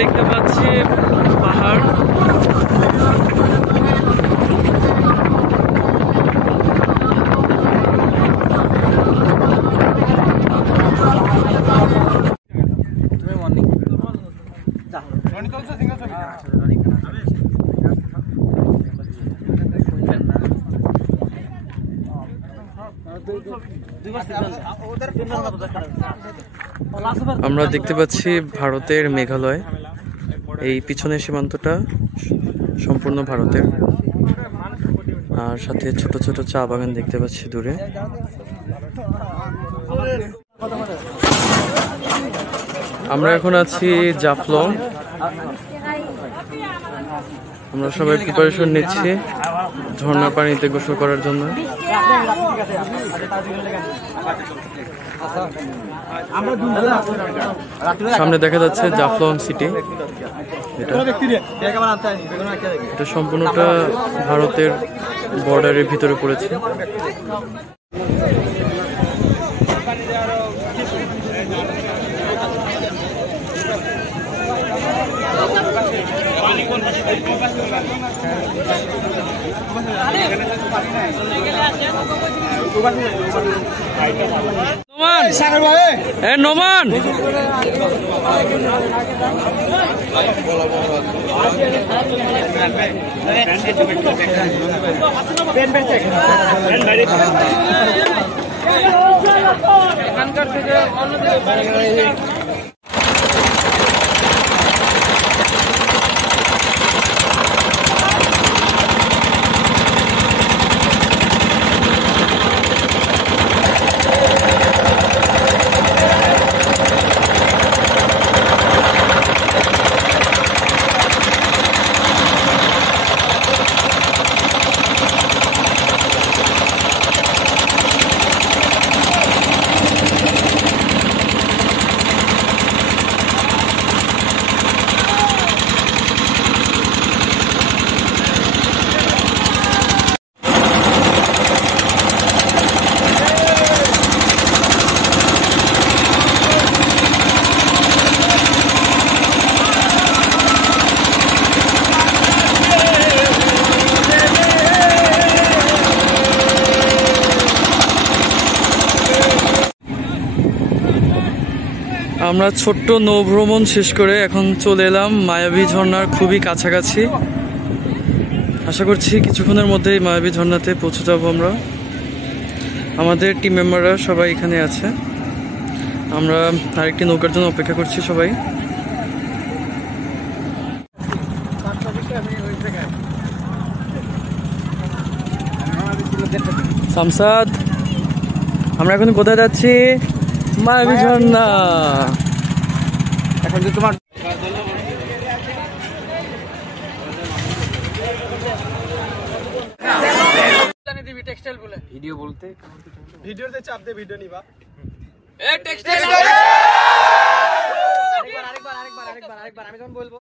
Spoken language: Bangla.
দেখতে পাচ্ছি পাহাড়। আমরা দেখতে পাচ্ছি ভারতের মেঘালয়। এই পিছনের সীমান্তটা সম্পূর্ণ ভারতের, আর সাথে ছোট ছোট চা বাগান দেখতে পাচ্ছি দূরে। আমরা এখন আছি জাফলং। আমরা সবাই প্রিপারেশন নিচ্ছি ঝর্ণা পানিতে গোসল করার জন্য। সামনে দেখা যাচ্ছে জাফলং সিটি। এটা সম্পূর্ণটা ভারতের বর্ডারের ভিতরে পড়েছে। নোমান এখানকার থেকে আমরা ছোট্ট নৌভ্রমণ শেষ করে এখন চলে এলাম মায়াবী ঝর্ণার খুবই কাছাকাছি। আশা করছি কিছুক্ষণের মধ্যেই মায়াবী ঝর্ণাতে পৌঁছে যাব আমরা। আমাদের টিম মেম্বাররা সবাই এখানে আছে। আমরা আরেকটি নৌকার জন্য অপেক্ষা করছি সবাই। শামসাদ, আমরা এখন কোথায় যাচ্ছি? মায়াবী ঝর্ণা। এখন যে তোমার ভিডিও বলতে ভিডিওতে চাপ দে, ভিডিও নিবা। আরেকবার আমি যখন বলবো